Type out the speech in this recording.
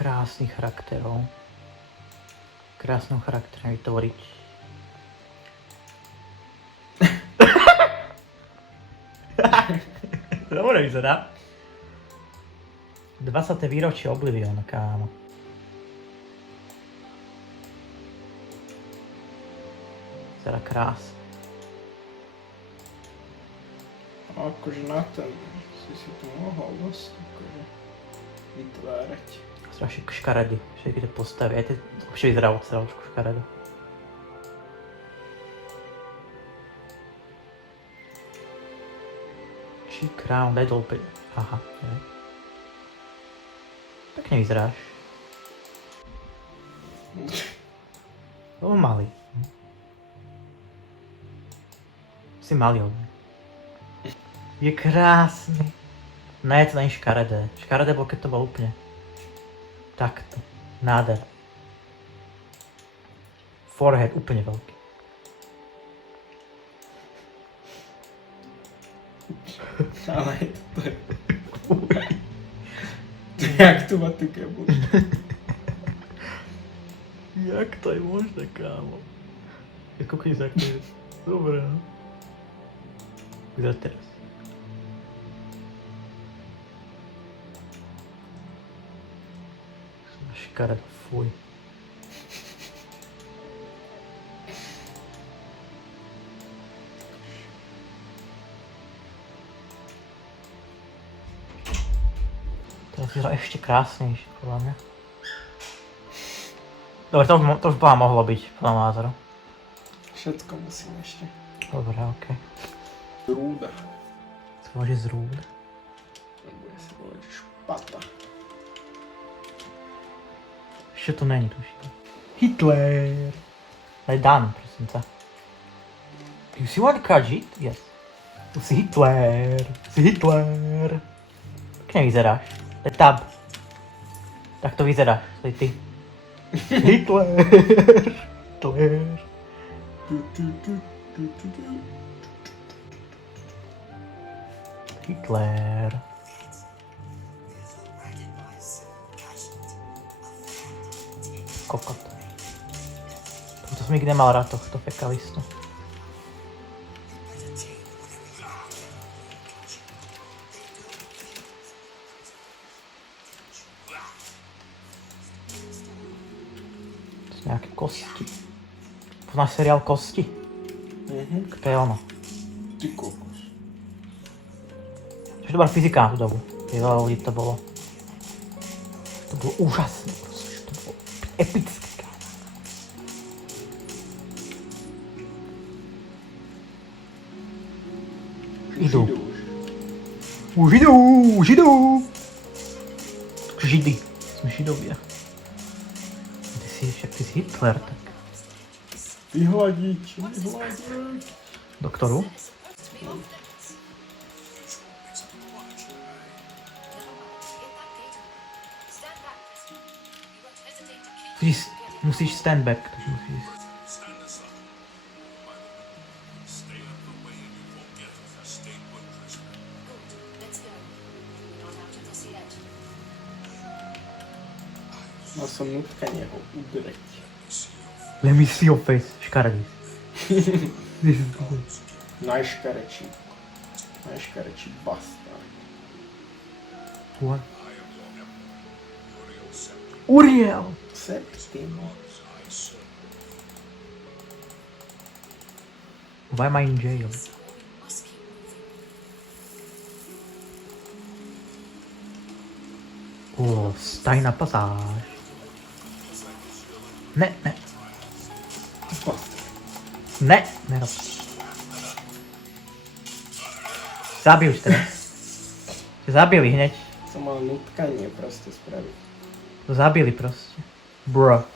krásnych charakterov. Krásnou charakterem vytvoriť. Dobre vyzerá. 20. výročie Oblivion, kámo. Vyzerá krásne. Akože na ten si to mohol dosť akože vytvárať. Strašne škaredý, všetky tie postavy, aj tie lepšie vyzerá od trošku škaredo. Či Crown, daj dole opäť. Aha, neviem. Pekne vyzeráš. Bol malý. Si malý od mňa. Je krásny. Ne, to není škaredé. Škaredé bolo, keď to bol úplne. Takto. Nádher. Forehead úplne veľký. Ale to je... Jak tu má také bude? Jak to je možné, kámo? Ako keď zakoniec. Dobre, no. Kde teraz? Škaredo, fuj. Teraz vyzerá ešte krásnejšie, podľa mňa. Dobre, to už bola mohlo byť, podľa názoru. Všetko musím ešte. Dobre, okej. Zrúda. Zloží zrúd. Bude sa volať špata. Ešte to není, tuším. Hitler! Daj Dan, prosím ťa. You see what Kajit? Yes. Tu si Hitler. Si Hitler. Pekne vyzeráš. Daj tab. Tak to vyzeráš, to je ty. Hitler. Hitler. Hitler. Kokot. To som nikdy nemal rád tohto fekalistu. To sú nejaké kosti. Poznáš seriál Kosti? To je ono. Ty kokos. To je dobrá fyzika na tú dobu. Je veľa ľudí to bolo. To bolo úžasné. To bolo epické. Idú. Už idú. Židy. Sme židovia. Však ty si Hitler, tak. Vyhladiť. Doktoru? Musíš stand back, takže musíš. Mal som nutkanie ho udreť. Let me see your face. Škaredý. This is good. Najškarečí bastard. What? Uriel! Septimo. Why am I in jail? Tajná pasáž. Ne. Ne, nerob. Zabil už teraz. Zabili hneď. Som mal nutkanie proste spraviť. To zabili proste. Bro.